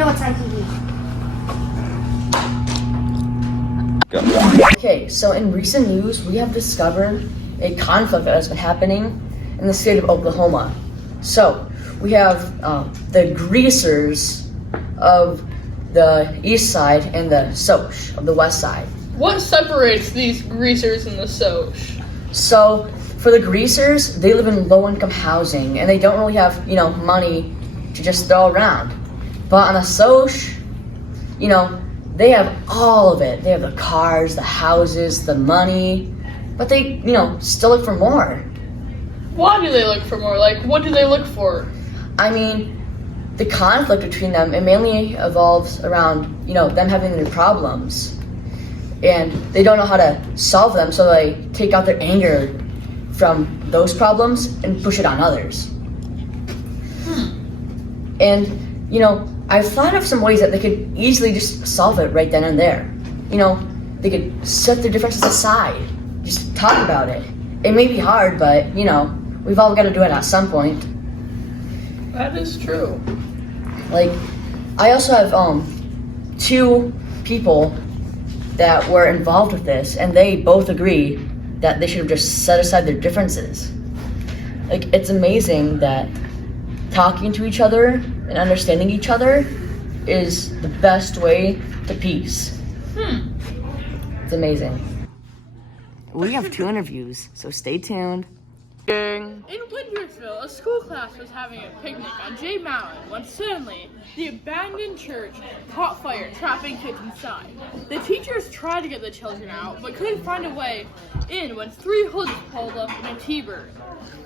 know it's ITV. Okay, so in recent news, we have discovered a conflict that has been happening in the state of Oklahoma. So we have the greasers of the east side and the Soch of the west side. What separates these greasers and the Soch? So for the greasers, they live in low-income housing and they don't really have, money to just throw around. But on the Soch, they have all of it. They have the cars, the houses, the money, but they, still look for more. Why do they look for more? Like, what do they look for? I mean, the conflict between them, it mainly evolves around, them having their problems. And they don't know how to solve them, so they take out their anger from those problems and push it on others. And, I've thought of some ways that they could easily just solve it right then and there. They could set their differences aside, just talk about it. It may be hard, but, we've all got to do it at some point. That is true. Like, I also have two people that were involved with this, and they both agree that they should have just set aside their differences. Like, it's amazing that talking to each other and understanding each other is the best way to peace. It's amazing. We have 2 interviews, so stay tuned. In Wintersville, a school class was having a picnic on Jay Mountain when suddenly the abandoned church caught fire, trapping kids inside. The teachers tried to get the children out, but couldn't find a way in when 3 hoods pulled up in a T-bird.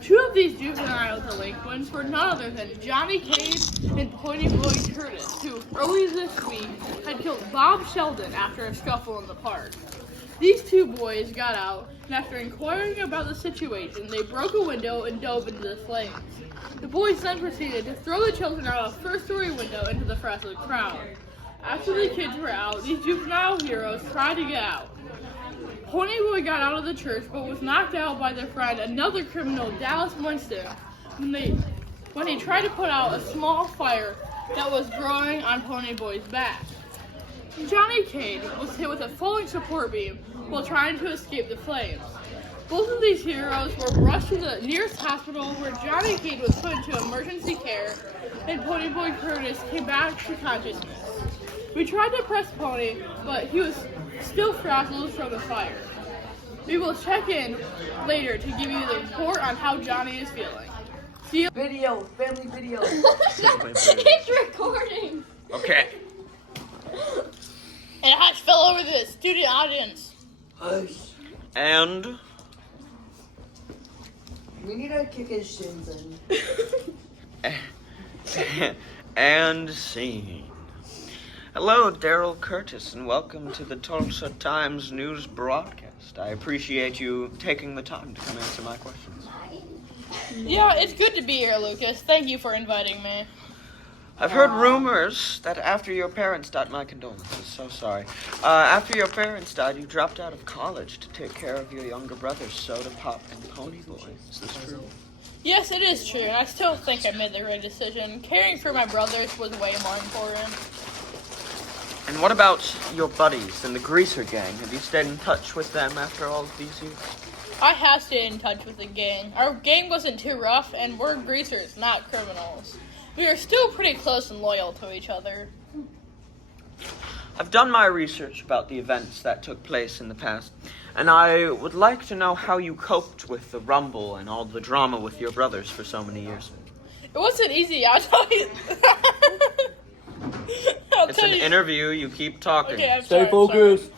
2 of these juvenile delinquents were none other than Johnny Cade and Pony Boy Curtis, who earlier this week had killed Bob Sheldon after a scuffle in the park. These 2 boys got out, and after inquiring about the situation, they broke a window and dove into the flames. The boys then proceeded to throw the children out a first-story window into the frazzled crowd. After the kids were out, these juvenile heroes tried to get out. Pony Boy got out of the church, but was knocked out by their friend, another criminal, Dallas Winston, when he tried to put out a small fire that was growing on Pony Boy's back. Johnny Cade was hit with a falling support beam while trying to escape the flames. Both of these heroes were rushed to the nearest hospital where Johnny Cade was put into emergency care and Pony Boy Curtis came back to consciousness. We tried to press Pony, but he was still frazzled from the fire. We will check in later to give you the report on how Johnny is feeling. See you. Video, family video. It's recording. Okay. And a hush fell over the student audience. Hush. And We need to kick his shins in. and scene. Hello, Daryl Curtis, and welcome to the Tulsa Times News broadcast. I appreciate you taking the time to come answer my questions. Yeah, it's good to be here, Lucas. Thank you for inviting me. I've heard rumors that after your parents died, my condolences, so sorry. After your parents died, you dropped out of college to take care of your younger brothers, Soda Pop and Pony Boy. Is this true? Yes, it is true, and I still think I made the right decision. Caring for my brothers was way more important. And what about your buddies in the Greaser Gang? Have you stayed in touch with them after all of these years? I have stayed in touch with the gang. Our gang wasn't too rough, and we're greasers, not criminals. We are still pretty close and loyal to each other. I've done my research about the events that took place in the past, and I would like to know how you coped with the rumble and all the drama with your brothers for so many years. It wasn't easy, I'll tell you. It's an interview, you keep talking. Okay, I'm Stay sorry, focused.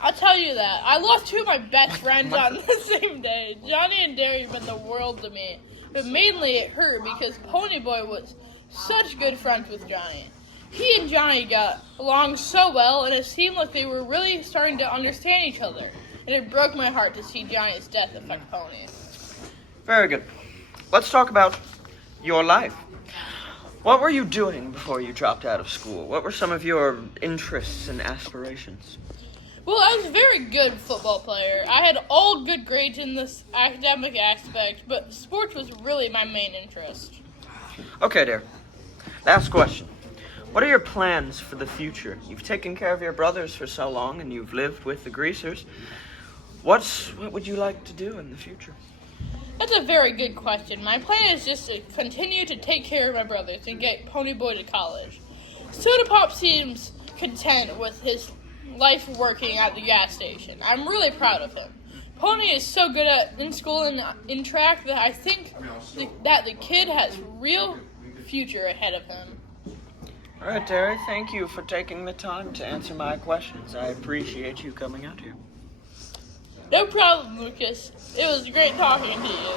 I'll tell you that. I lost 2 of my best friends on the same day. Johnny and Derry meant the world to me. But mainly it hurt because Pony Boy was such good friends with Johnny. He and Johnny got along so well, and it seemed like they were really starting to understand each other. And it broke my heart to see Johnny's death affect Pony. Very good. Let's talk about your life. What were you doing before you dropped out of school? What were some of your interests and aspirations? Well, I was a very good football player. I had all good grades in this academic aspect, but sports was really my main interest. Okay, dear. Last question. What are your plans for the future? You've taken care of your brothers for so long and you've lived with the Greasers. What would you like to do in the future? That's a very good question. My plan is just to continue to take care of my brothers and get Ponyboy to college. Soda Pop seems content with his life working at the gas station. I'm really proud of him. Pony is so good in school and in track that I think that the kid has real future ahead of him. All right, Terry, thank you for taking the time to answer my questions. I appreciate you coming out here. No problem, Lucas. It was great talking to you.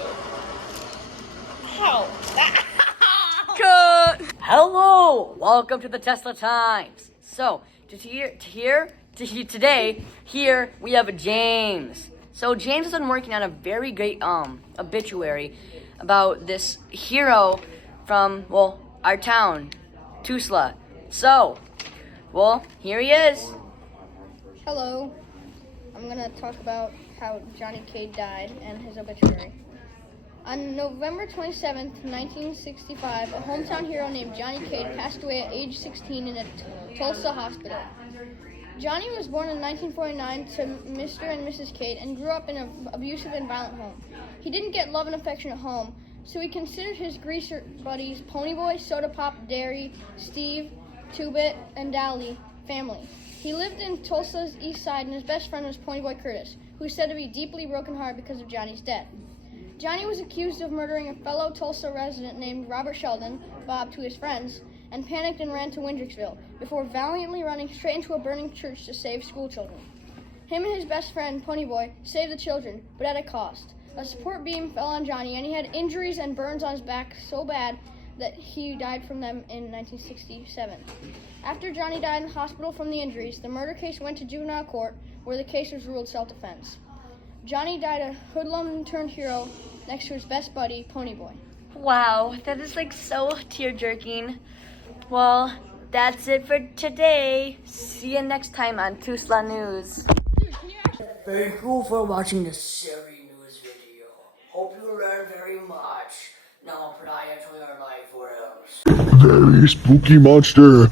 Ow. Cut! Hello! Welcome to the Tesla Times. So, today, here we have James. So James has been working on a very great obituary about this hero from, well, our town, Tusla. So, well, here he is. Hello. I'm going to talk about how Johnny Cade died and his obituary. On November 27th, 1965, a hometown hero named Johnny Cade passed away at age 16 in a Tulsa hospital. Johnny was born in 1949 to Mr. and Mrs. Cade and grew up in an abusive and violent home. He didn't get love and affection at home, so he considered his greaser buddies Ponyboy, Soda Pop, Derry, Steve, Two-Bit, and Dally family. He lived in Tulsa's east side, and his best friend was Ponyboy Curtis, who is said to be deeply brokenhearted because of Johnny's death. Johnny was accused of murdering a fellow Tulsa resident named Robert Sheldon, Bob to his friends, and panicked and ran to Windricksville before valiantly running straight into a burning church to save schoolchildren. Him and his best friend, Ponyboy, saved the children, but at a cost. A support beam fell on Johnny, and he had injuries and burns on his back so bad that he died from them in 1967. After Johnny died in the hospital from the injuries, the murder case went to juvenile court, where the case was ruled self-defense. Johnny died a hoodlum-turned-hero next to his best buddy, Ponyboy. Wow, that is like so tear-jerking. Well, that's it for today. See you next time on Tusla News. Thank you for watching this Siri News video. Hope you learned very much. Now apply it to your life or else. Very spooky monster.